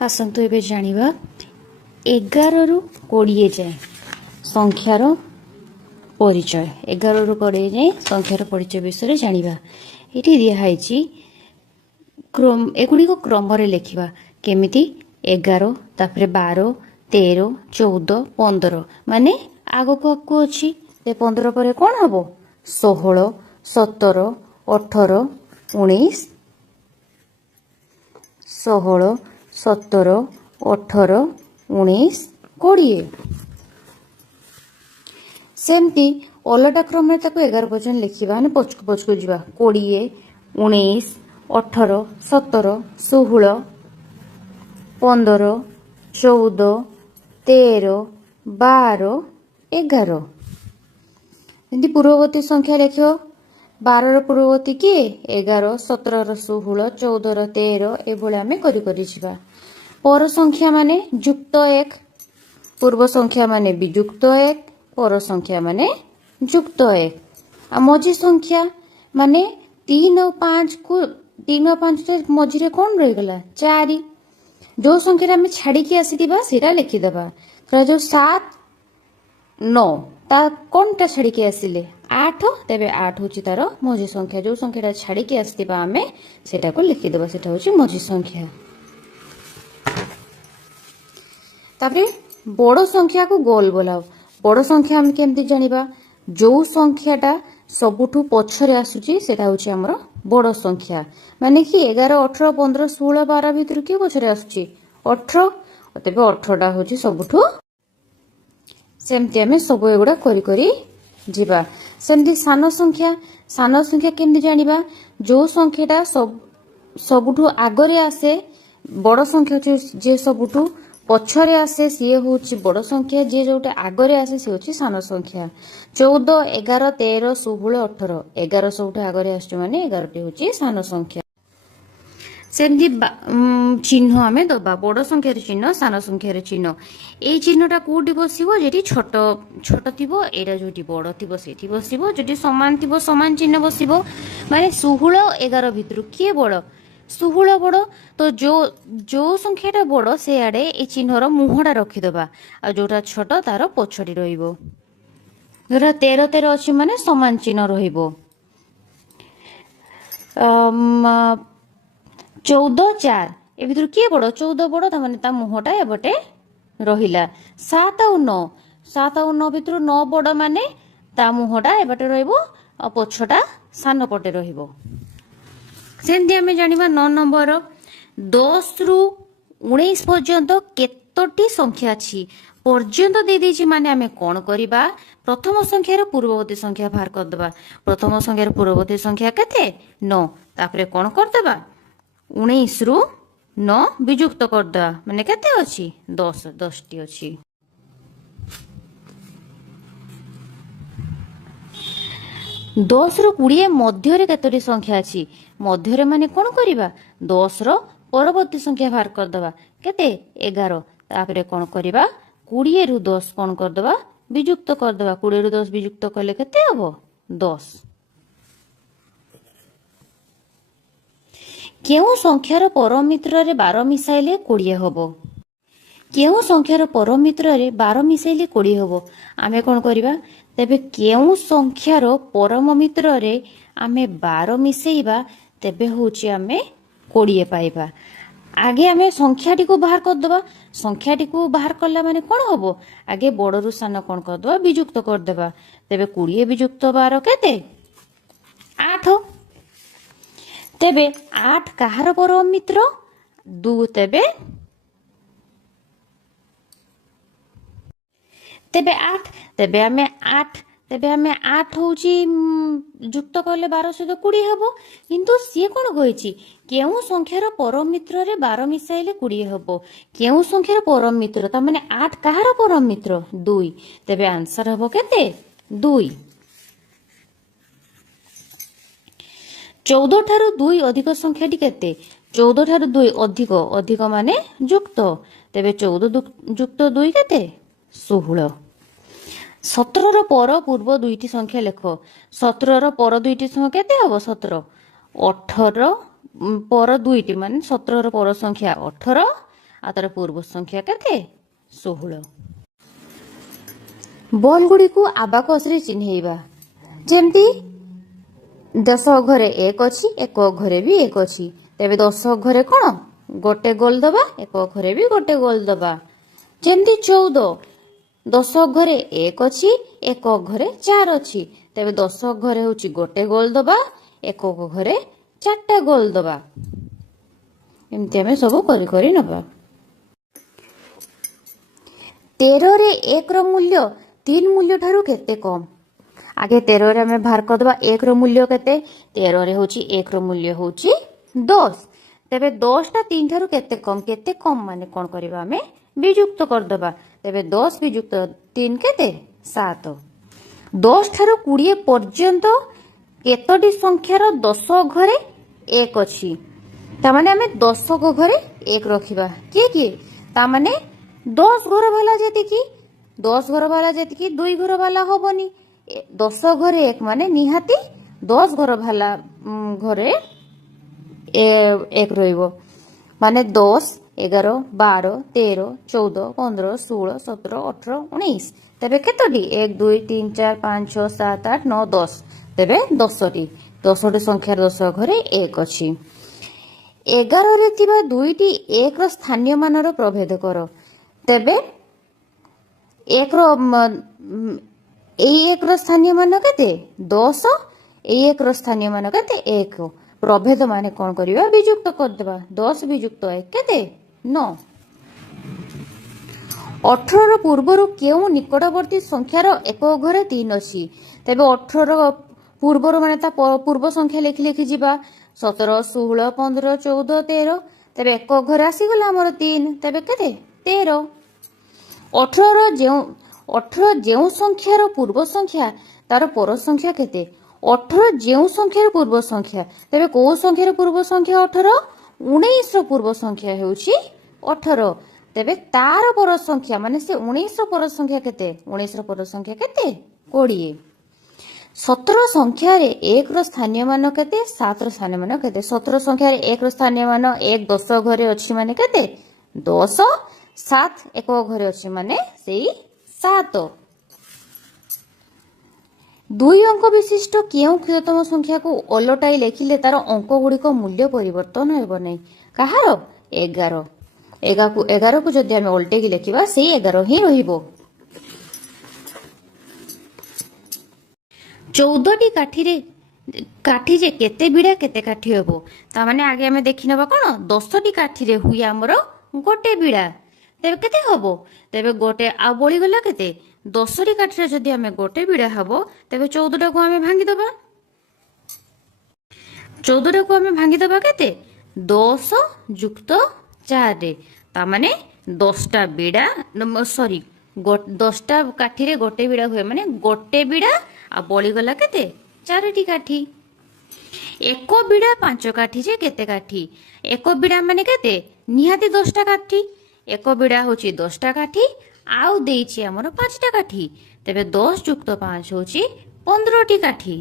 आसतु एबे जानिबा 11 रु 20 जाए संख्यार परिचय 11 रु 20 जाए संख्यार परिचय विषय जानिबा। एठी दिया क्रम एगुड़ी क्रम लिखा केमिति 11 तापर 12 13 14 15 माने आग को आगू अच्छी 15 पर कौन हम 16 17 18 19 16 17 18 19 20 सेमती अलटा क्रम 11 पर्यटन लिखा पचक पचक जा 20 19 18 17 16 15 14 13 12 11 एमती पूर्ववर्ती संख्या लिख 12 पूर्ववर्ती किए 11 17 16 14 13 एभली आम कर पर संख्या माने जुक्त 1 पूर्व संख्या माने विजुक्त 1 पर संख्या माने जुक्त 1 आ मझी संख्या माने 3 और 5 को 3 और 5 मझी कौन रहीगला 4 जो संख्या आम छाड़ी आसीथिबा सेटा लिखिदेबा जो 7 9 ता कौन टा छाड़ी आसिले 8 तेबे 8 होची तार मझी संख्या जो संख्या छाड़ी आसीथिबा आमे सेटा को लिखिदेबा सेटा होची मझी संख्या। तापरे बड़ संख्या को गोल बोलाओ बड़ संख्या हम केमती जानिबा जो संख्याटा सबुठू पछरे आसुची सेटा होची हमर बड़ संख्या माने कि 11 18 15 16 12 भितर के पछरे आसुची 18 तेबे 18टा होची सबुठू सेमती आमे सब एगुडा करी करी जिबा। सेमती सान संख्या केमती जानिबा जो संख्याटा सबुठू आगरे आसे बड़ संख्या जे सबुठू पछरे आसे सी हूँ बड़ संख्या जे जोटा आगरे आसे सी हूँ सान संख्या 14 11 13 16 18 11 सब आगरे आस माने 11टी हूँ सान संख्या। सेमती चिन्ह आमे दबा बड़ संख्यार चिन्ह सान संख्यार चिन्ह ए चिन्हटा कोटी बसिबो जेटी छोट छोट थिबो एटा जोटी बड़ थिबो सेठी बसिबो जोटी समान थिबो समान चिन्ह बसिबो माने 16 11 भितर किए बड़ 16 बड़ तो जो संख्याटा बड़ से आडे ए चिन्हर मुहटा रखिदबा आ जोटा छोट तार पछटी रहिबो धर 13 13 अछि माने समान चिन्ह रहिबो 14 4 ए भितर किए बड़ 14 बड़ ता माने ता मुहटा एबटे रहिला 7 और 9 भितर 9 बड़ माने ता मुहटा एबटे रहिबो आ पछटा सान पटे रहिबो। सेमती आमे जानिबा 9 नंबर 10 रु 19 पर्यंत केतोटी संख्या अछि पर्यंत दे देछि माने आमे कोन करिबा प्रथम संख्यार पूर्ववर्ती संख्या बाहर कर दबा प्रथम संख्यार पूर्ववर्ती संख्या केते 9 तापरे कोन कर दबा 19 रु 9 विजुक्त कर दबा माने केते अछि 10 टी अछि। दस रु 20 मध्य केतोटी संख्या अछि मध्य माने कोन करिबा 10 रो परवर्ती संख्या बाहर कर दबा केते 11 तापरे कोन करिबा 20 रु 10 कोन कर दबा विजुक्त कर दबा 20 रु 10 विजुक्त करले केते हबो 10। केउ संख्यार परमित्र रे 12 मिसाइले 20 हबो केउ संख्यार परमित्र रे 12 मिसाइले 20 हबो आमे कोन करिबा तेबे केउ संख्यार परम मित्र रे आमे 12 मिसेइबा तेबे होची आमे 20 पाइबा आगे आमे संख्याटी को बाहर कर दबा संख्याटी को बाहर करला माने कोन हबो आगे बड़ रु सान कोन कर दबा विजुक्त कर देबा तेबे 20 विजुक्त 12 केते 8 तेबे 8 कहार परम मित्र 2 तेबे 8 तेबे आमे 8 होची जुक्त करले 12 सहित 20 हबो किंतु सी कोन कहिछि केउ संख्यार परम मित्र रे 12 मिसाइले 20 हबो केउ संख्यार परम मित्र त माने 8 कहार परम मित्र 2 तेबे आंसर हबो केते 2। 14 ठारू 2 अधिक संख्याटी केते 14 ठारू 2 अधिक अधिक माने जुक्त तेबे 14 जुक्त 2 केते 16। 17 रो पर पूर्व दुईटी संख्या लेख 17 रो पर दुईटी संख्या केते हबो 17 18 पर दुईटी मान 17 पर संख्या 18 ଆଉ ତାର ପୂର୍ବ ସଂଖ୍ୟା କେତେ 16। ବଲ୍ ଗୁଡ଼ିକୁ ଆବାକସରେ ଚିହ୍ନେଇବା। ଯେମିତି 10 ଘରେ 1 ଅଛି, 1 ଘରେ ବି 1 ଅଛି। ତେବେ 10 ଘରେ କ'ଣ ଗୋଟେ ଗୋଲ ଦବା, 1 ଘରେ ବି ଗୋଟେ ଗୋଲ ଦବା। ଯେମିତି 14, 10 ଘରେ 1 ଅଛି, 1 ଘରେ 4 ଅଛି। ତେବେ 10 ଘରେ ହେଉଛି ଗୋଟେ ଗୋଲ ଦବା, 1 ଘରେ 4ଟା ଗୋଲ ଦବା। ଏମିତି ଆମେ ସବୁ କରି କରି ନେବା। 13ରେ 1ର ମୂଲ୍ୟ 3 ମୂଲ୍ୟ ଠାରୁ କେତେ କମ୍? ଆଗେ 13ରେ ଆମେ ବାହାର କରିଦେବା 1ର ମୂଲ୍ୟ କେତେ? 13ରେ ହେଉଛି 1ର ମୂଲ୍ୟ ହେଉଛି 10। ତେବେ 10ଟା 3 ଠାରୁ କେତେ କମ୍? କେତେ କମ୍ ମାନେ କ'ଣ କରିବା? ଆମେ ବିଯୁକ୍ତ କରିଦେବା। ତେବେ 10 ବିଯୁକ୍ତ 3 କେତେ? 7। 10 ଠାରୁ 20 ପର୍ଯ୍ୟନ୍ତ କେତୋଟି ସଂଖ୍ୟାର 10 ଘରେ 1 ଅଛି? ତାମାନେ ଆମେ 10 ଘରେ 1 ରଖିବା। କିଏ? ତାମାନେ 10 ଘର ବାଲା ଯେତିକି 10 ଘର ବାଲା ଯେତିକି 2 ଘର ବାଲା ହବନି। 10 ଘରେ 1 ମାନେ ନିହାତି 10 ଘର ବାଲା ଘରେ 1 ରହିବ। ମାନେ 10, 11, 12, 13, 14, 15, 16, 17, 18, 19। ତେବେ କେତୋଟି? 1, 2, 3, 4, 5, 6, 7, 8, 9, 10। ତେବେ 10ଟି। 10ଟି ସଂଖ୍ୟାର 10 ଘରେ 1 ଅଛି। 11ରେ ଥିବା 2ଟି 1ର ସ୍ଥାନୀୟ ମାନର ପ୍ରଭେଦ କର। ତେବେ 1ର ଏଇ 1ର ସ୍ଥାନୀୟ ମାନ କେତେ? 10। ଏଇ 1ର ସ୍ଥାନୀୟ ମାନ କେତେ? 1। ପ୍ରଭେଦ ମାନେ କ'ଣ କରିବା? ବିଯୁକ୍ତ କରିଦେବା। 10 ବିଯୁକ୍ତ 1 କେତେ? 9। 18ର ପୂର୍ବରୁ କେଉଁ ନିକଟବର୍ତ୍ତୀ ସଂଖ୍ୟାର 1 ଘରେ 3 ଅଛି? ତେବେ 18ର ପୂର୍ବରୁ ମାନେ ତା ପୂର୍ବ ସଂଖ୍ୟା ଲେଖି ଯିବା। 17, 16, 15, 14, 13। ତେବେ 1 ଘରେ ଆସିଗଲା ଆମର 3। ତେବେ କେତେ? 13। 18 ଯେଉଁ ସଂଖ୍ୟାର ପୂର୍ବ ସଂଖ୍ୟା ତାର ପର ସଂଖ୍ୟା କେତେ? 18 ଯେଉଁ ସଂଖ୍ୟାର ପୂର୍ବ ସଂଖ୍ୟା। ତେବେ କୋଉ ସଂଖ୍ୟାର ପୂର୍ବ ସଂଖ୍ୟା 18? 19ର ପୂର୍ବ ସଂଖ୍ୟା ହେଉଛି 18। ତେବେ ତାର ପର ସଂଖ୍ୟା ମାନେ ସେ 19ର ପର ସଂଖ୍ୟା କେତେ? 19ର ପର ସଂଖ୍ୟା କେତେ? 20। 17 ସଂଖ୍ୟାରେ 1ର ସ୍ଥାନୀୟ ମାନ କେତେ? 7ର ସ୍ଥାନୀୟ ମାନ କେତେ? 17 ସଂଖ୍ୟାରେ 1ର ସ୍ଥାନୀୟ ମାନ 1 10 ଘରେ ଅଛି ମାନେ କେତେ? 10। 7 1 ଘରେ ଅଛି ମାନେ ସେଇ 7। 2 ଅଙ୍କ ବିଶିଷ୍ଟ କେଉଁ କ୍ଷୁଦ୍ରତମ ସଂଖ୍ୟାକୁ ଓଲଟାଇ ଲେଖିଲେ ତାର ଅଙ୍କ ଗୁଡ଼ିକ ମୂଲ୍ୟ ପରିବର୍ତ୍ତନ ହେବ ନାହିଁ? କାହାର? 11। 11କୁ ଯଦି ଆମେ ଓଲଟେଇକି ଲେଖିବା ସେଇ 11 ହିଁ ରହିବ। 14ଟି କାଠି ଯେ କେତେ ବିଡ଼ା କେତେ କାଠି ହେବ? ତାମାନେ ଆଗେ ଆମେ ଦେଖିନେବା କ'ଣ? 10ଟି କାଠିରେ ହୁଏ ଆମର ଗୋଟେ ବିଡ଼ା। ତେବେ କେତେ ହବ? ତେବେ ଗୋଟେ ଆଉ ବଳିଗଲା କେତେ? 10ଟି କାଠିରେ ଯଦି ଆମେ ଗୋଟେ ବିଡ଼ା ହବ ତେବେ 14ଟାକୁ ଆମେ ଭାଙ୍ଗିଦେବା। 14ଟାକୁ ଆମେ ଭାଙ୍ଗିଦେବା କେତେ? 10 ଯୁକ୍ତ 4ରେ। ତାମାନେ 10ଟା ବିଡ଼ା 10ଟା କାଠିରେ ଗୋଟେ ବିଡ଼ା ହୁଏ ମାନେ ଗୋଟେ ବିଡ଼ା ଆଉ ବଳିଗଲା କେତେ? 4ଟି କାଠି। 1 ବିଡ଼ା 5 କାଠି ଯେ କେତେ କାଠି? 1 ବିଡ଼ା ମାନେ କେତେ? ନିହାତି 10ଟା କାଠି। 1 ବିଡ଼ା ହେଉଛି 10ଟା କାଠି ଆଉ ଦେଇଛି ଆମର 5ଟା କାଠି। ତେବେ 10 ଯୁକ୍ତ 5 ହେଉଛି 15ଟି କାଠି।